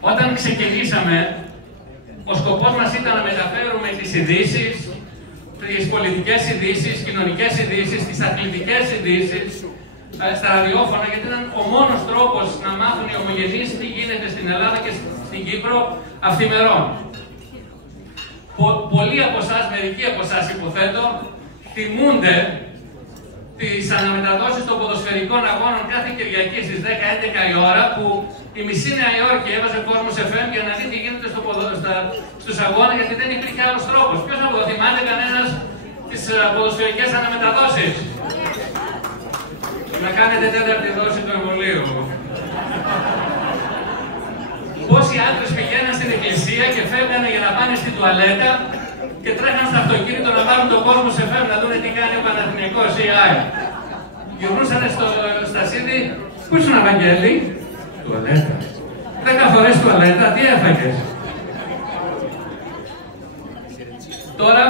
Όταν ξεκινήσαμε, ο σκοπός μας ήταν να μεταφέρουμε τις ειδήσεις, τις πολιτικές ειδήσεις, κοινωνικές ειδήσεις, τις αθλητικές ειδήσεις στα ραδιόφωνα, γιατί ήταν ο μόνος τρόπος να μάθουν οι ομογενείς τι γίνεται στην Ελλάδα και στην Κύπρο αυθημερών. Πολλοί από εσάς, μερικοί από εσάς υποθέτω, θυμούνται τις αναμεταδόσεις των ποδοσφαιρικών αγώνων κάθε Κυριακή στις 10-11 η ώρα, που η μισή Νέα Υόρκη έβαζε κόσμος FM για να δει τι γίνεται στους αγώνες, γιατί δεν υπήρχε άλλος τρόπος. Ποιος από το θυμάται κανένας τις ποδοσφαιρικές αναμεταδόσεις? Να κάνετε τέταρτη δόση του εμβολίου. Πόσοι άντρες πηγαίναν στην εκκλησία και φεύγανε για να πάνε στην τουαλέτα και τρέχαν στο αυτοκίνητο να βάλουν τον κόσμο σε FM να δουν τι κάνει ο Παναθηναϊκός ή η ΑΕΚ. Γυρνούσαν στα σύντη, πού ήσουν Ευαγγέλη? Τουαλέτα. 10 φορές τουαλέτα, τι έφαγες? Τώρα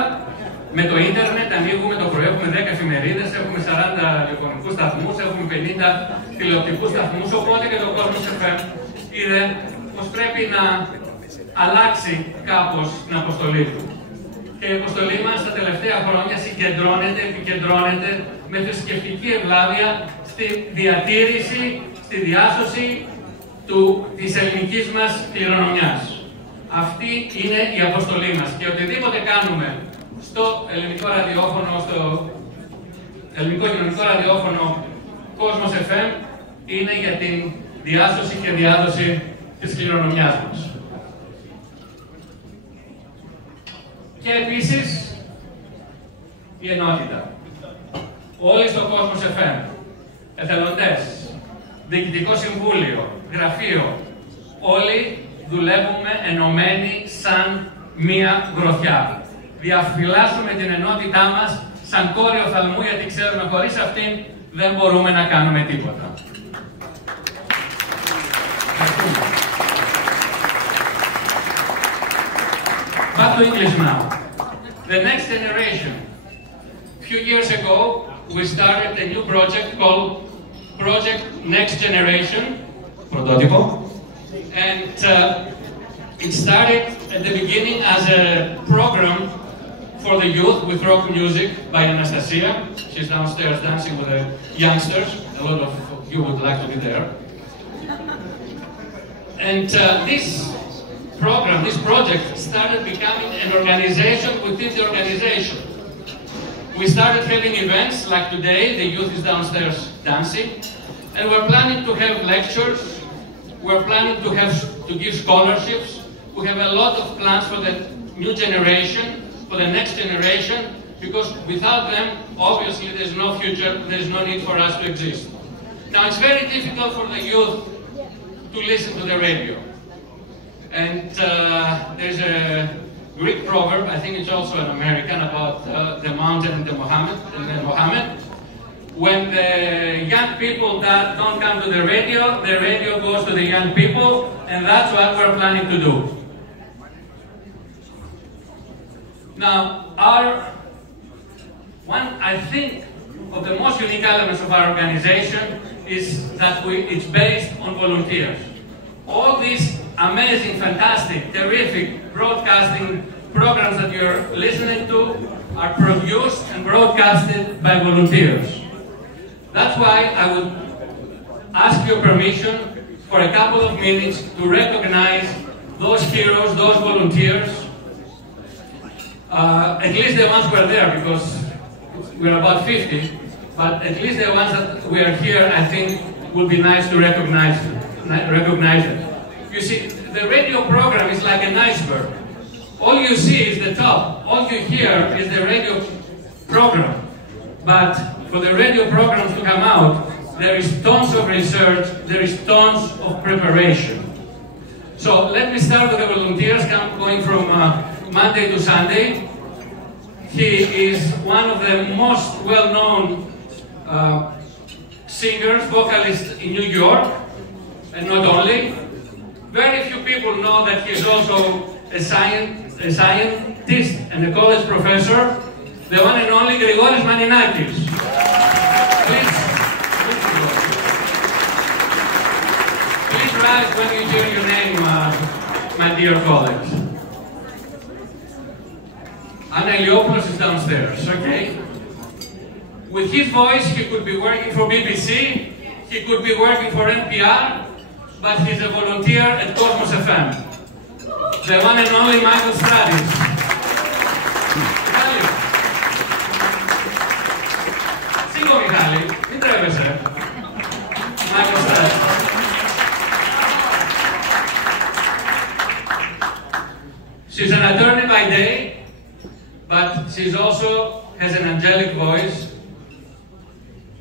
με το ίντερνετ ανοίγουμε το πρωί, έχουμε 10 εφημερίδες, έχουμε 40 ραδιοφωνικούς σταθμούς, έχουμε 50 τηλεοπτικούς σταθμούς, οπότε και το κόσμος FM είδε πως πρέπει να αλλάξει κάπως την αποστολή του. Και η αποστολή μας τα τελευταία χρόνια επικεντρώνεται με θρησκευτική ευλάβεια στη διατήρηση, στη διάσωση της ελληνικής μας κληρονομιάς. Αυτή είναι η αποστολή μας και οτιδήποτε κάνουμε στο ελληνικό ραδιόφωνο, στο ελληνικό κοινωνικό ραδιόφωνο Κόσμος FM, είναι για την διάσωση και διάδοση της κληρονομιάς μας. Και επίσης η ενότητα. Όλοι στο Κόσμος FM, εθελοντές, διοικητικό συμβούλιο, γραφείο, όλοι δουλεύουμε ενωμένοι σαν μία γροθιά. Διαφυλάσσουμε την ενότητά μας σαν κόρη οφθαλμού, γιατί ξέρουμε χωρίς αυτήν δεν μπορούμε να κάνουμε τίποτα. Back to English now. The next generation. A few years ago, we started a new project called Project Next Generation, prototypo, and it started at the beginning as a program for the youth with rock music by Anastasia. She's downstairs dancing with the youngsters. A lot of you would like to be there. And this program, this project, started becoming an organization within the organization. We started having events like today. The youth is downstairs dancing, and we're planning to have lectures. We're planning to give scholarships. We have a lot of plans for the new generation, for the next generation, because without them, obviously, there's no future, there's no need for us to exist. Now, it's very difficult for the youth to listen to the radio. And there's a Greek proverb, I think it's also an American, about the mountain and the Mohammed. When the young people don't come to the radio goes to the young people, and that's what we're planning to do. Now, I think, of the most unique elements of our organization is that it's based on volunteers. All these amazing, fantastic, terrific broadcasting programs that you're listening to are produced and broadcasted by volunteers. That's why I would ask your permission for a couple of minutes to recognize those heroes, those volunteers, at least the ones who are there, because we're about 50, but at least the ones that we are here, I think, would be nice to recognize them. You see, the radio program is like an iceberg. All you see is the top. All you hear is the radio program. But for the radio programs to come out, there is tons of research, there is tons of preparation. So let me start with the volunteers going from Monday to Sunday. He is one of the most well-known singers, vocalists in New York, and not only. Very few people know that he's also a scientist and a college professor, the one and only Grigoris Maninakis. Please surprised when you hear your name, my dear colleagues. Aneliopoulos is downstairs, okay? With his voice, he could be working for BBC, he could be working for NPR, but he's a volunteer at Cosmos FM. The one and only Michael Stratis. Σήκω, Μιχάλη, μην τρέπεσαι. Michael Stratis. She's an attorney by day, but she's also has an angelic voice.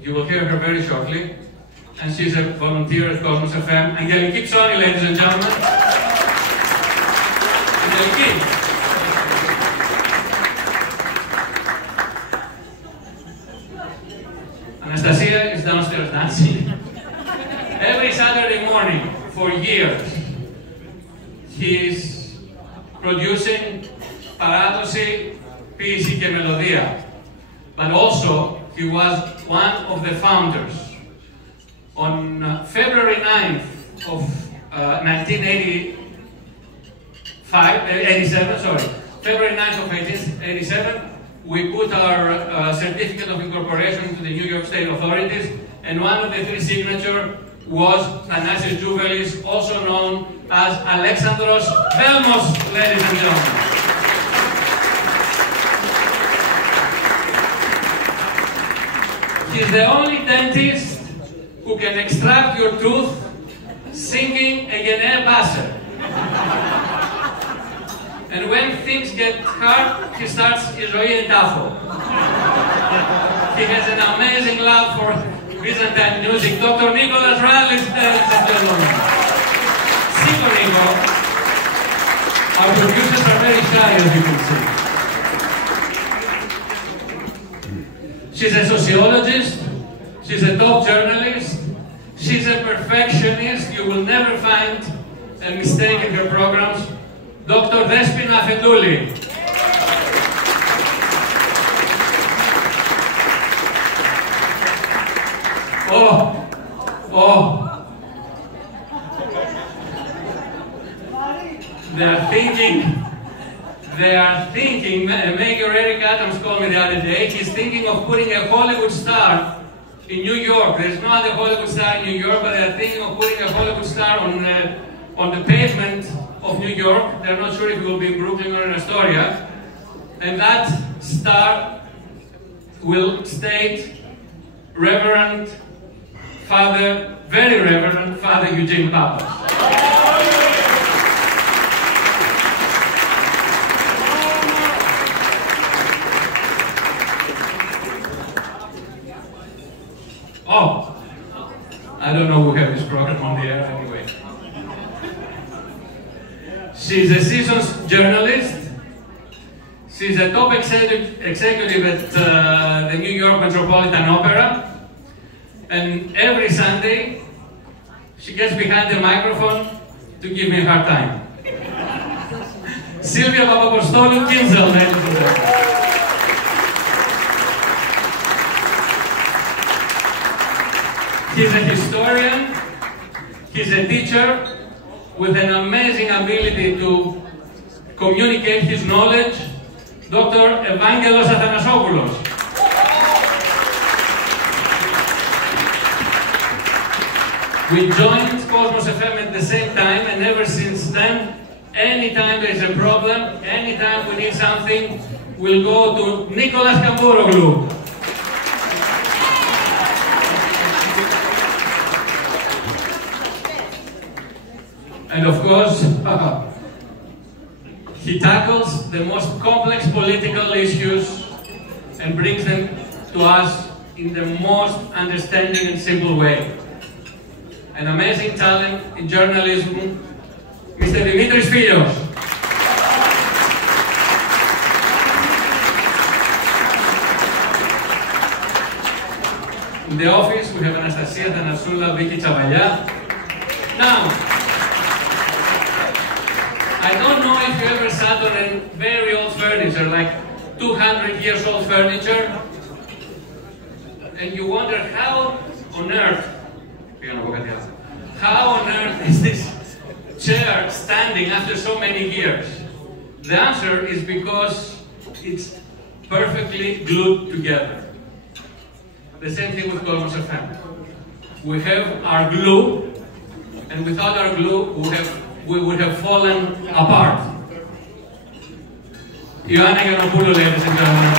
You will hear her very shortly. And she's a volunteer at Cosmos FM. Angeliki Psoni, ladies and gentlemen. Angeliki. Anastasia is downstairs dancing. Every Saturday morning for years, he's producing παράδοση, ποίηση και μελωδία. But also, he was one of the founders. On February 9th of 1987, February 9th of 1887, we put our certificate of incorporation to the New York State authorities, and one of the three signatures was Thanasis Jouvelis, also known as Alexandros Velmos, ladies and gentlemen. He's the only dentist who can extract your tooth singing a Genea Basser. And when things get hard, he starts his Roy and Tafo. He has an amazing love for Byzantine music. Dr. Nicholas Rallis, ladies and gentlemen. Siko Nico. Our producers are very shy, as you can see. She's a sociologist. She's a top journalist. She's a perfectionist. You will never find a mistake in her programs. Dr. Despina Fendouli. Oh. They are thinking, Mayor Eric Adams called me the other day, he's thinking of putting a Hollywood star in New York. There's no other Hollywood star in New York, but they're thinking of putting a Hollywood star on the pavement of New York. They're not sure if it will be in Brooklyn or in Astoria. And that star will state Reverend Father, very Reverend Father Eugene Papas. Oh, I don't know who have this program on the air anyway. She's a seasoned journalist. She's a top executive at the New York Metropolitan Opera. And every Sunday, she gets behind the microphone to give me a hard time. Sylvia Papapostolou Kinzel, ladies and gentlemen. He's a historian, he's a teacher with an amazing ability to communicate his knowledge, Dr. Evangelos Athanasopoulos. We joined Cosmos FM at the same time, and ever since then, anytime there's a problem, anytime we need something, we'll go to Nicholas Kambouroglu. And of course, he tackles the most complex political issues and brings them to us in the most understanding and simple way. An amazing talent in journalism, Mr. Dimitris Filios. In the office, we have Anastasia, Thanassoula, Vicky Chavalia. Now, I don't know if you ever sat on a very old furniture, like 200 years old furniture, and you wonder how on earth is this chair standing after so many years? The answer is because it's perfectly glued together. The same thing with Cosmos FM. We have our glue, and without our glue, we would have fallen apart. Ioanna Giannopoulou, ladies and gentlemen.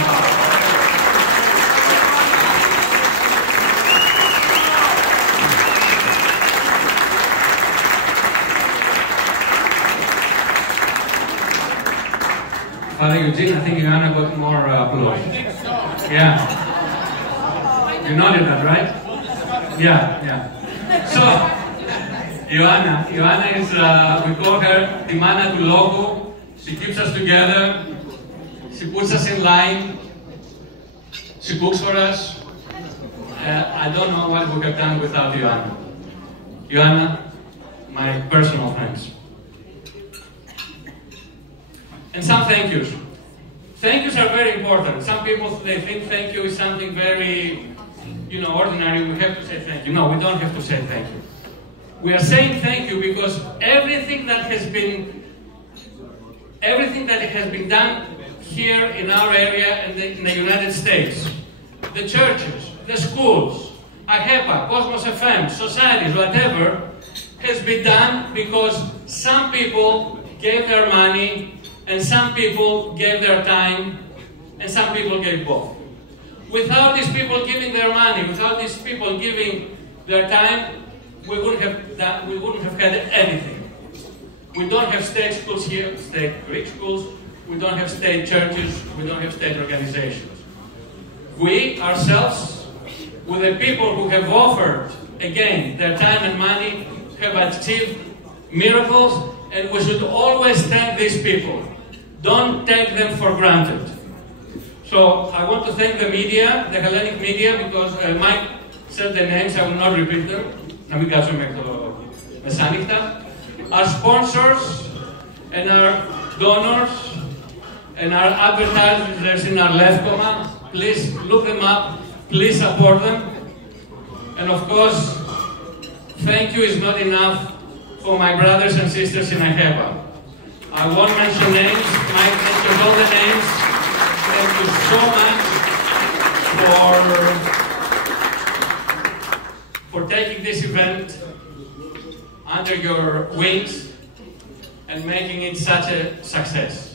Father Eugene, I think Ioanna got more applause. I think so. Yeah. You nodded that, right? Yeah. So, Ioanna is, we call her the mana του λόγου. She keeps us together. She puts us in line. She cooks for us. I don't know what we would have done without Ioanna. Ioanna, my personal thanks. And some thank yous. Thank yous are very important. Some people, they think thank you is something very, ordinary. We have to say thank you. No, we don't have to say thank you. We are saying thank you because everything that has been done here in our area and in the United States, the churches, the schools, GAEPIS, Cosmos FM, societies, whatever, has been done because some people gave their money, and some people gave their time, and some people gave both. Without these people giving their money, without these people giving their time, we wouldn't have had anything. We don't have state schools here, state Greek schools, we don't have state churches, we don't have state organizations. We ourselves, with the people who have offered, again, their time and money, have achieved miracles, and we should always thank these people. Don't take them for granted. So I want to thank the media, the Hellenic media, because Mike said the names, I will not repeat them. Our sponsors and our donors and our advertisers in our Lefkoma, please look them up, please support them. And of course, thank you is not enough for my brothers and sisters in GAEPIS. I won't mention names, Mike mentioned all the names. Thank you so much for taking this event under your wings and making it such a success.